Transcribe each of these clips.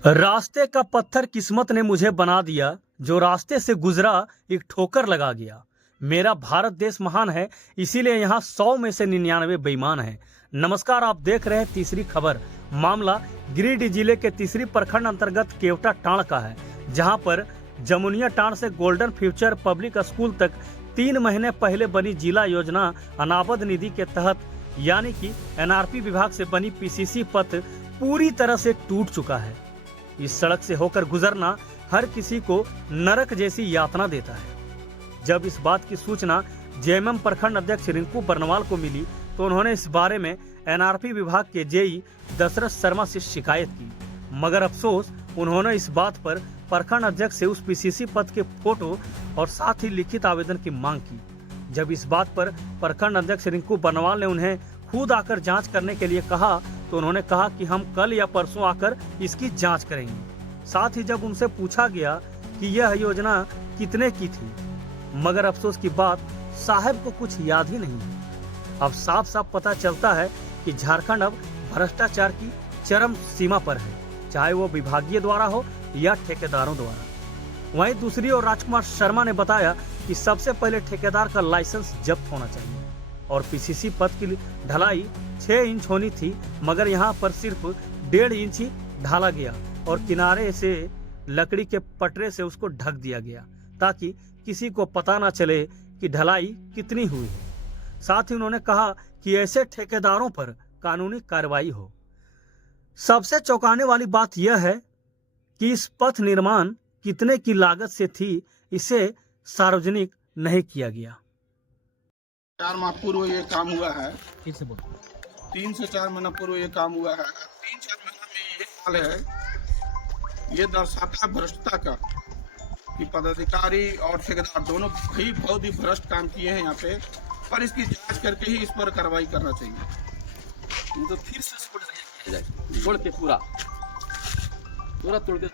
रास्ते का पत्थर किस्मत ने मुझे बना दिया, जो रास्ते से गुजरा एक ठोकर लगा गया। मेरा भारत देश महान है, इसीलिए यहाँ 100 में से 99 बेईमान है। नमस्कार, आप देख रहे हैं तीसरी खबर। मामला गिरिडीह जिले के तीसरी प्रखंड अंतर्गत केवटा टांड़ का है, जहाँ पर जमुनिया टांड़ से गोल्डन फ्यूचर पब्लिक स्कूल तक 3 महीने पहले बनी जिला योजना अनाबद निधि के तहत यानी कि NRP विभाग से बनी PCC पथ पूरी तरह से टूट चुका है। इस सड़क से होकर गुजरना हर किसी को नरक जैसी यातना देता है। जब इस बात की सूचना JMM प्रखंड अध्यक्ष रिंकू बर्नवाल को मिली तो उन्होंने इस बारे में NRP विभाग के JE दशरथ शर्मा से शिकायत की, मगर अफसोस उन्होंने इस बात पर प्रखंड अध्यक्ष से उस PCC पथ के फोटो और साथ ही लिखित आवेदन की मांग की। जब इस बात पर प्रखंड अध्यक्ष रिंकू बर्नवाल ने उन्हें खुद आकर जांच करने के लिए कहा तो उन्होंने कहा कि हम कल या परसों आकर इसकी जांच करेंगे। साथ ही जब उनसे पूछा गया कि यह योजना कितने की थी, मगर अफसोस की बात साहब को कुछ याद ही नहीं। अब साफ साफ पता चलता है कि झारखंड अब भ्रष्टाचार की चरम सीमा पर है, चाहे वो विभागीय द्वारा हो या ठेकेदारों द्वारा। वहीं दूसरी ओर राजकुमार शर्मा ने बताया कि सबसे पहले ठेकेदार का लाइसेंस जब्त होना चाहिए और PCC पथ की ढलाई 6 इंच होनी थी, मगर यहाँ पर सिर्फ 1.5 इंच ही ढाला गया और किनारे से लकड़ी के पटरे से उसको ढक दिया गया ताकि किसी को पता न चले कि ढलाई कितनी हुई है। साथ ही उन्होंने कहा कि ऐसे ठेकेदारों पर कानूनी कार्रवाई हो। सबसे चौंकाने वाली बात यह है कि इस पथ निर्माण कितने की लागत से थी, इसे सार्वजनिक नहीं किया गया। 4 माह पूर्व ये काम हुआ है। ठीक से बोलो। 3 से 4 महीना पूर्व ये काम हुआ है। 3-4 महीना में ये हाल है, ये दर्शाता है भ्रष्टता का कि पदाधिकारी और ठेकेदार दोनों ही बहुत ही भ्रष्ट काम किए हैं यहाँ पे, और इसकी जांच करके ही इस पर कार्रवाई करना चाहिए। तो फिर से तोड़ के पूरा तोड़ के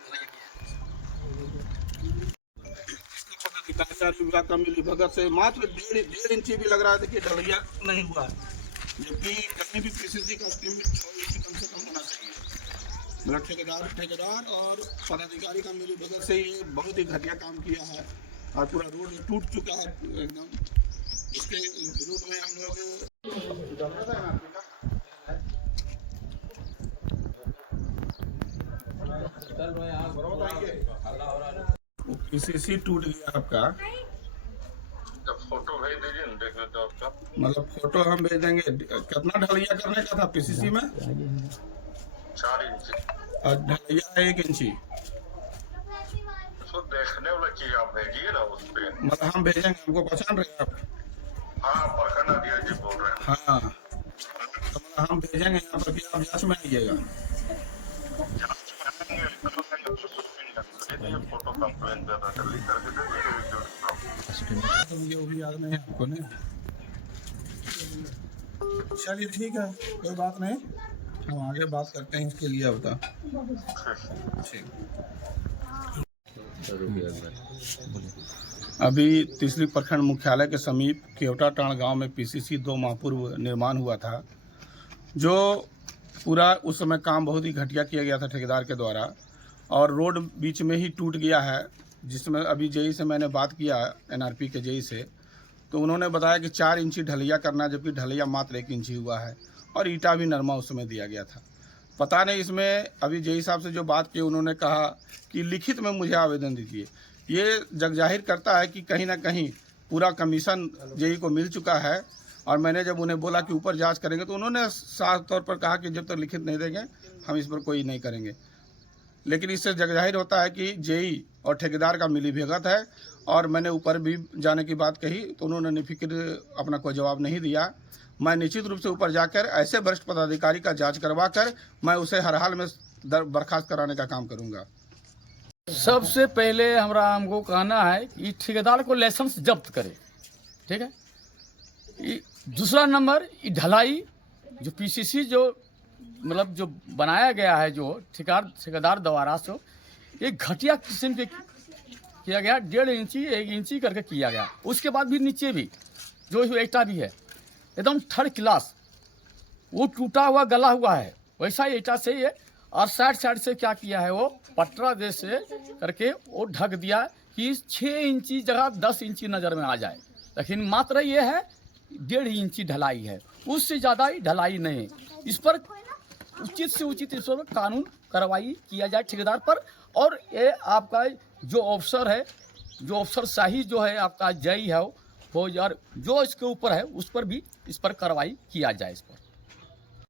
पदाधिकारी विभाग का मिली भगत से मात्र 1.5 इंची भी लग रहा है कि ढलैया नहीं हुआ है, जबकि कहीं भी PCC का स्कीम 6 इंची कम से कम होना चाहिए। मतलब ठेकेदार और पदाधिकारी का मिली भगत से ये बहुत ही घटिया काम किया है और पूरा रोड टूट चुका है एकदम। इसके विरोध में हम लोग PCC टूट गया आपका। जब फोटो भेज दीजिए ना, देख लेते हैं आपका। मतलब फोटो हम भेज देंगे। कितना ढलैया करने का था PCC में? 4 इंच। और ढलैया है 1 इंची। तो देखने वाला चीज आप भेजिए ना उस पे। मतलब हम भेजेंगे, हमको पहचान रहे हैं आप? हाँ, प्रखंड अध्यक्ष जी बोल रहे हैं। हाँ, तो मतलब हम भेजेंगे यहाँ पर, फिर आप जांच में आइएगा। फोटो कंप्लेन कर रहा है, लिख करके दे दीजिए। तो मुझे वो भी याद नहीं है आपको नहीं। चलिए ठीक है, कोई बात नहीं, हम आगे बात करते हैं इसके लिए। अब ठीक। अभी तीसरी प्रखंड मुख्यालय के समीप केवटा टांड़ गांव में PCC 2 माह पूर्व निर्माण हुआ था, जो पूरा उस समय काम बहुत ही घटिया किया गया था ठेकेदार के द्वारा, और रोड बीच में ही टूट गया है। जिसमें अभी JE से मैंने बात किया, NRP के JE से, तो उन्होंने बताया कि 4 इंची ढलैया करना, जबकि ढलैया मात्र 1 इंची हुआ है और ईटा भी नरमा उस समय दिया गया था। पता नहीं इसमें अभी JE साहब से जो बात की, उन्होंने कहा कि लिखित में मुझे आवेदन दीजिए। ये जगजाहिर करता है कि कहीं ना कहीं पूरा कमीशन JE को मिल चुका है, और मैंने जब उन्हें बोला कि ऊपर जाँच करेंगे तो उन्होंने साफ तौर पर कहा कि जब तक लिखित नहीं देंगे हम इस पर कोई नहीं करेंगे। लेकिन इससे जगजाहिर होता है कि JE और ठेकेदार का मिलीभगत है, और मैंने ऊपर भी जाने की बात कही तो उन्होंने निफिक्र अपना कोई जवाब नहीं दिया। मैं निश्चित रूप से ऊपर जाकर ऐसे वरिष्ठ पदाधिकारी का जांच करवा कर मैं उसे हर हाल में बर्खास्त कराने का काम करूंगा। सबसे पहले हमको कहना है कि ठेकेदार को लाइसेंस जब्त करे, ठीक है। दूसरा नंबर, ढलाई जो PCC जो मतलब जो बनाया गया है, जो ठेकेदार द्वारा से ये घटिया किस्म के किया गया, 1.5 इंची 1 इंची करके किया गया। उसके बाद भी नीचे भी जो ईटा भी है एकदम 3rd क्लास, वो टूटा हुआ गला हुआ है, वैसा ईटा से ये और साइड से क्या किया है वो पटरा जैसे करके वो ढक दिया कि 6 इंची जगह 10 इंची नज़र में आ जाए, लेकिन मात्र ये है 1.5 इंची ढलाई है, उससे ज़्यादा ही ढलाई नहीं है। इस पर उचित से उचित इस पर कानून कार्रवाई किया जाए ठेकेदार पर। और ये आपका जो अफसर है, जो अफसरशाही जो है आपका जय है वो यार जो इसके ऊपर है उस पर भी इस पर कार्रवाई किया जाए इस पर।